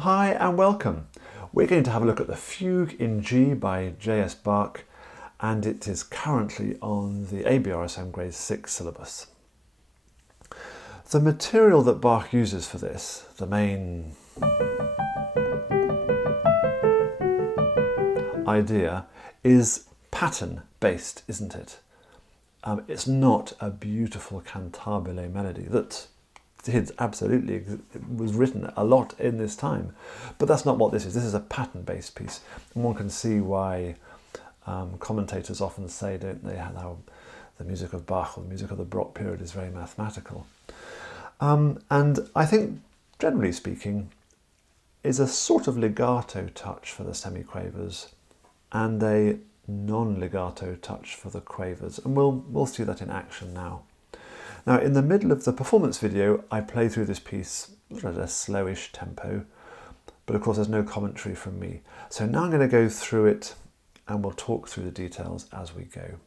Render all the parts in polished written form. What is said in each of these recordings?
Hi and welcome. We're going to have a look at the Fugue in G by J.S. Bach, and it is currently on the ABRSM Grade 6 syllabus. The material that Bach uses for this, the main idea, is pattern-based, isn't it? It's not a beautiful cantabile melody that absolutely was written a lot in this time, but that's not what this is. This is a pattern-based piece, and one can see why commentators often say, don't they, how the music of Bach or the music of the Baroque period is very mathematical. And I think, generally speaking, is a sort of legato touch for the semiquavers and a non-legato touch for the quavers, and we'll see that in action now. Now, in the middle of the performance video, I play through this piece at a slowish tempo, but of course there's no commentary from me. So now I'm going to go through it and we'll talk through the details as we go.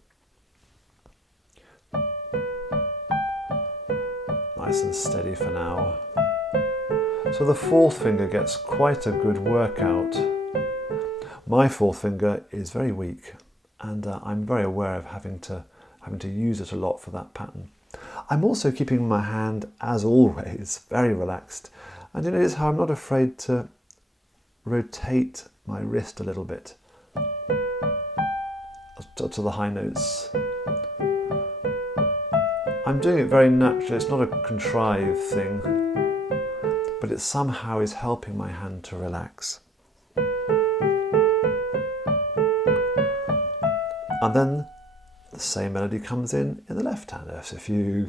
Nice and steady for now. So the fourth finger gets quite a good workout. My fourth finger is very weak, and I'm very aware of having to use it a lot for that pattern. I'm also keeping my hand, as always, very relaxed, and you notice how I'm not afraid to rotate my wrist a little bit to the high notes. I'm doing it very naturally. It's not a contrived thing, but it somehow is helping my hand to relax. And then the same melody comes in the left hand, so Fugue.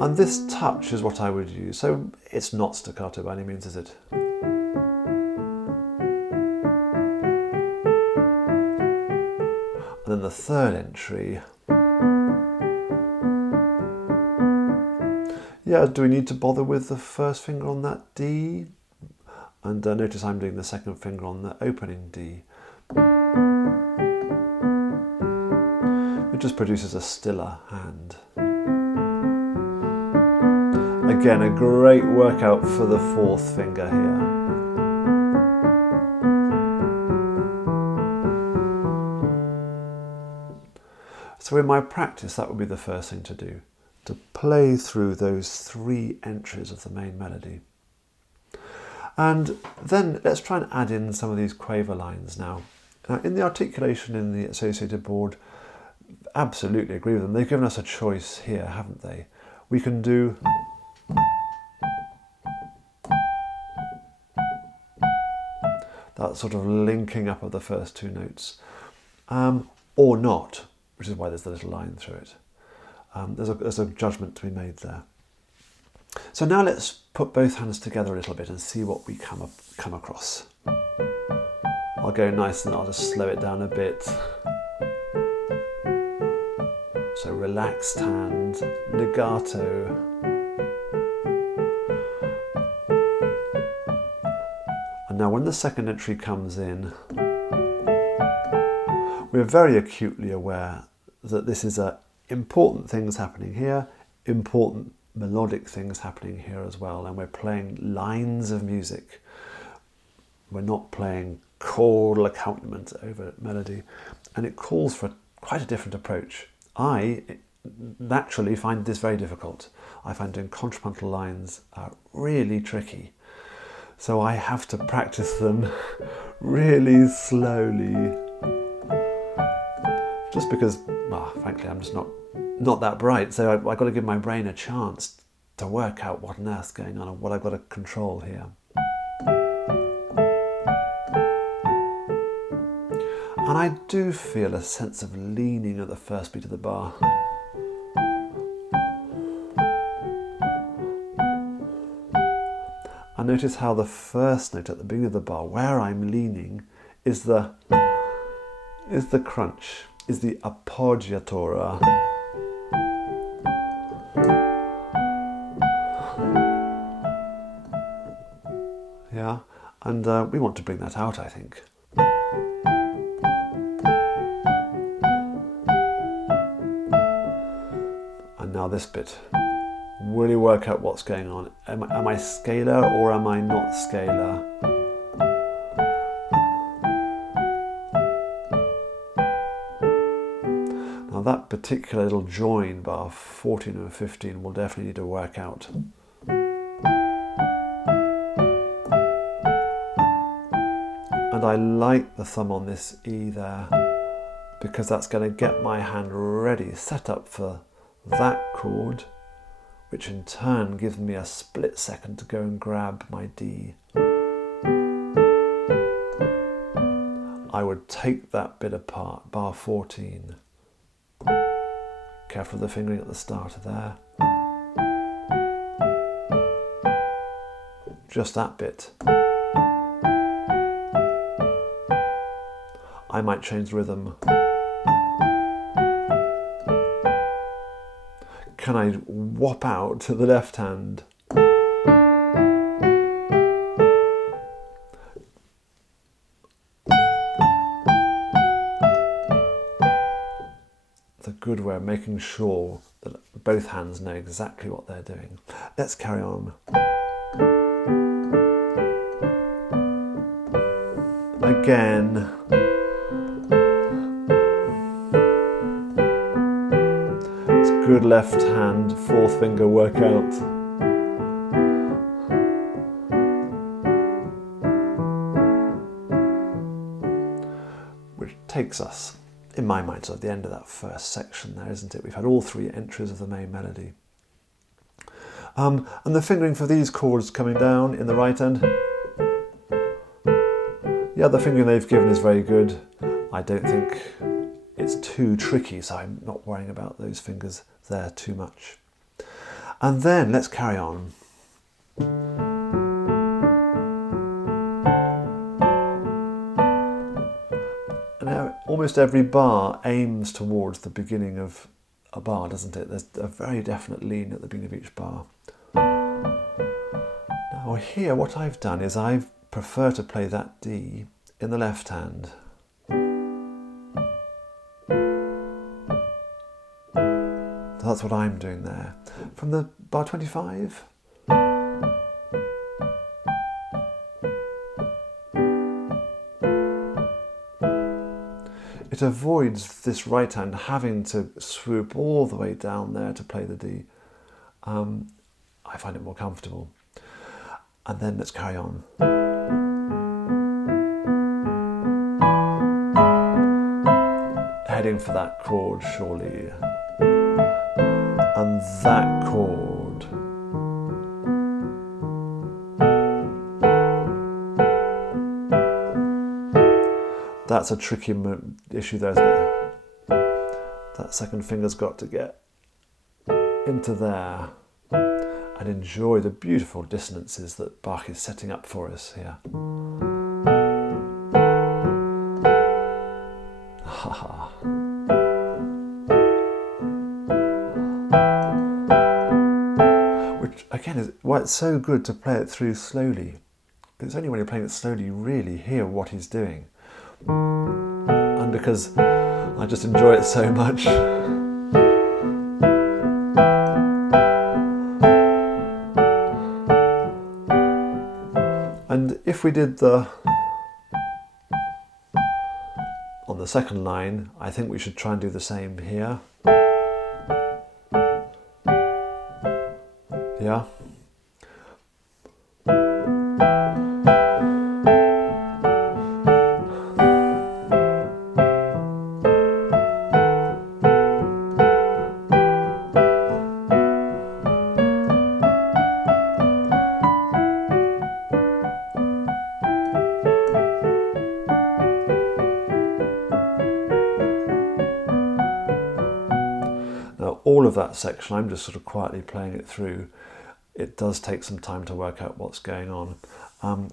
And this touch is what I would use, so it's not staccato by any means, is it? And then the third entry. Yeah, do we need to bother with the first finger on that D? And notice I'm doing the second finger on the opening D. It just produces a stiller hand. Again, a great workout for the fourth finger here. So in my practice, that would be the first thing to do, to play through those three entries of the main melody. And then let's try and add in some of these quaver lines now. Now, in the articulation in the associated board, absolutely agree with them. They've given us a choice here, haven't they? We can do that sort of linking up of the first two notes, or not, which is why there's the little line through it. There's a judgment to be made there. So now let's put both hands together a little bit and see what we come across. I'll go nice and I'll just slow it down a bit. So relaxed hand, legato. And now when the second entry comes in, we're very acutely aware that this is important things happening here, important melodic things happening here as well, and we're playing lines of music. We're not playing chordal accompaniment over melody, and it calls for quite a different approach. I naturally find this very difficult. I find doing contrapuntal lines really tricky, so I have to practice them really slowly, just because, frankly, I'm just not that bright, so I've got to give my brain a chance to work out what on earth's going on and what I've got to control here. And I do feel a sense of leaning at the first beat of the bar. And notice how the first note at the beginning of the bar, where I'm leaning, is the crunch, is the appoggiatura. Yeah, and we want to bring that out, I think. And now this bit. Really work out what's going on. Am I scalar or am I not scalar? Now that particular little join, bar 14 and 15, will definitely need to work out. And I like the thumb on this E there, because that's going to get my hand ready, set up for that chord, which in turn gives me a split second to go and grab my D. I would take that bit apart, bar 14. Careful of the fingering at the start of there. Just that bit. I might change the rhythm. Can I whop out to the left hand? It's a good way of making sure that both hands know exactly what they're doing. Let's carry on. Again. Good left hand, fourth finger workout. Which takes us, in my mind, to the end of that first section there, isn't it? We've had all three entries of the main melody. And the fingering for these chords coming down in the right hand. Yeah, the fingering they've given is very good. I don't think it's too tricky, so I'm not worrying about those fingers there too much. And then let's carry on. Now, almost every bar aims towards the beginning of a bar, doesn't it? There's a very definite lean at the beginning of each bar. Now here, what I've done is I prefer to play that D in the left hand. That's what I'm doing there. From the bar 25. It avoids this right hand having to swoop all the way down there to play the D. I find it more comfortable. And then let's carry on. Heading for that chord, surely. And that chord. That's a tricky issue there, isn't it? That second finger's got to get into there and enjoy the beautiful dissonances that Bach is setting up for us here. Which again is why it's so good to play it through slowly. It's only when you're playing it slowly you really hear what he's doing. And because I just enjoy it so much. And if we did on the second line, I think we should try and do the same here. Yeah. All of that section, I'm just sort of quietly playing it through. It does take some time to work out what's going on.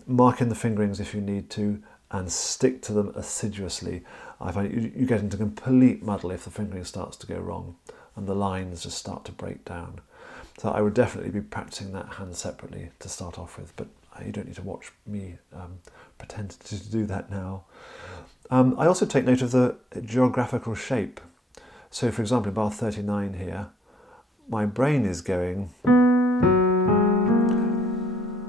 Mark in the fingerings if you need to, and stick to them assiduously. I find you get into complete muddle if the fingering starts to go wrong and the lines just start to break down. So I would definitely be practicing that hand separately to start off with, but you don't need to watch me pretend to do that now. I also take note of the geographical shape. So for example, in bar 39 here, my brain is going,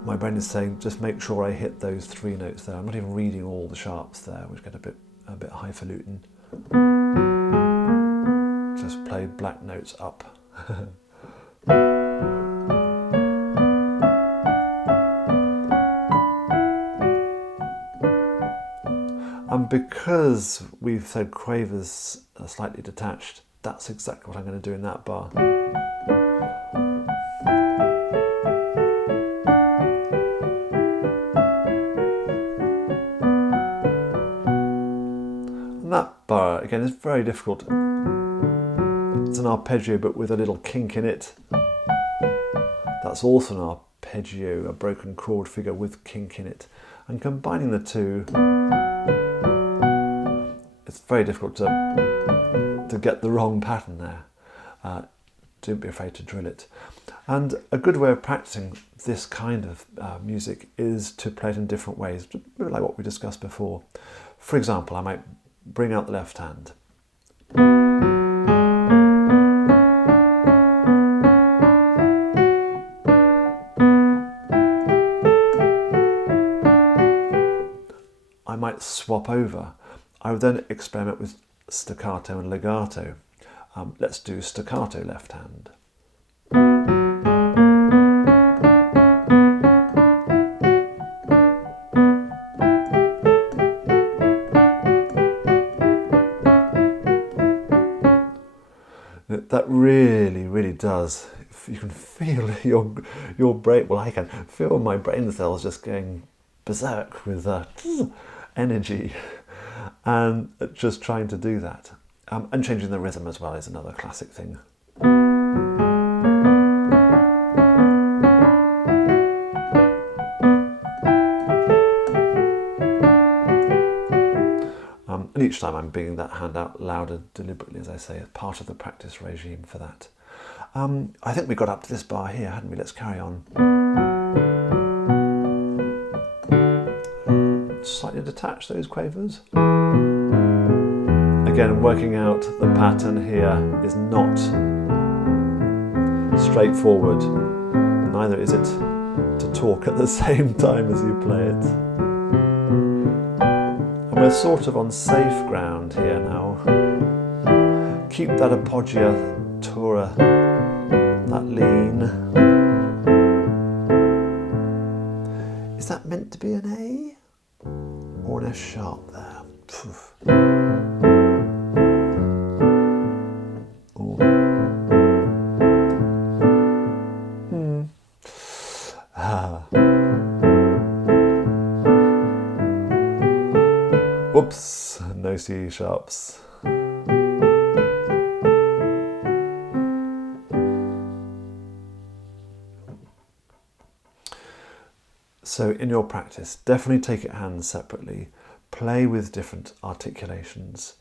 my brain is saying, just make sure I hit those 3 notes there. I'm not even reading all the sharps there, which get a bit highfalutin. Just play black notes up. And because we've said quavers are slightly detached, that's exactly what I'm going to do in that bar. And that bar, again, is very difficult. It's an arpeggio, but with a little kink in it. That's also an arpeggio, a broken chord figure with kink in it. And combining the two, it's very difficult to get the wrong pattern there. Don't be afraid to drill it. And a good way of practicing this kind of music is to play it in different ways, a bit like what we discussed before. For example, I might bring out the left hand. I might swap over. I would then experiment with staccato and legato. Let's do staccato left hand. That really does. You can feel your brain. Well, I can feel my brain cells just going berserk with energy, and just trying to do that. And changing the rhythm as well is another classic thing. And each time I'm bringing that hand out louder deliberately, as I say, as part of the practice regime for that. I think we got up to this bar here, hadn't we? Let's carry on. Slightly detach those quavers. Again, working out the pattern here is not straightforward. Neither is it to talk at the same time as you play it. And we're sort of on safe ground here now. Keep that appoggiatura, that lean. Is that meant to be an A? Or an S sharp there? Poof. Whoops, no C sharps. So in your practice, definitely take it hands separately, play with different articulations,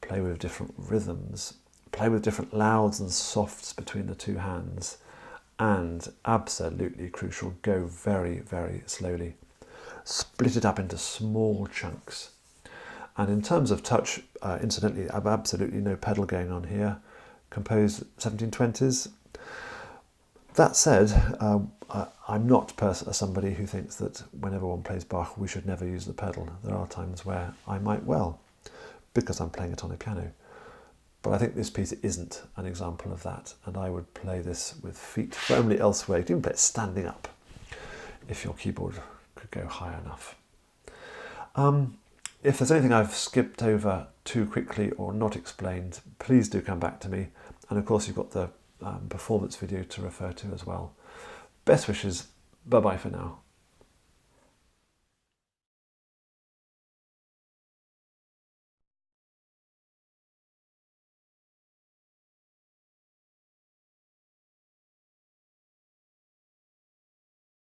play with different rhythms, play with different louds and softs between the two hands, and absolutely crucial, go very slowly. Split it up into small chunks. And in terms of touch, incidentally, I've absolutely no pedal going on here, composed 1720s. That said, I'm not somebody who thinks that whenever one plays Bach we should never use the pedal. There are times where I might well, because I'm playing it on a piano. But I think this piece isn't an example of that, and I would play this with feet firmly elsewhere. You can even play it standing up if your keyboard could go high enough. If there's anything I've skipped over too quickly or not explained, please do come back to me. And of course you've got the performance video to refer to as well. Best wishes. Bye-bye for now.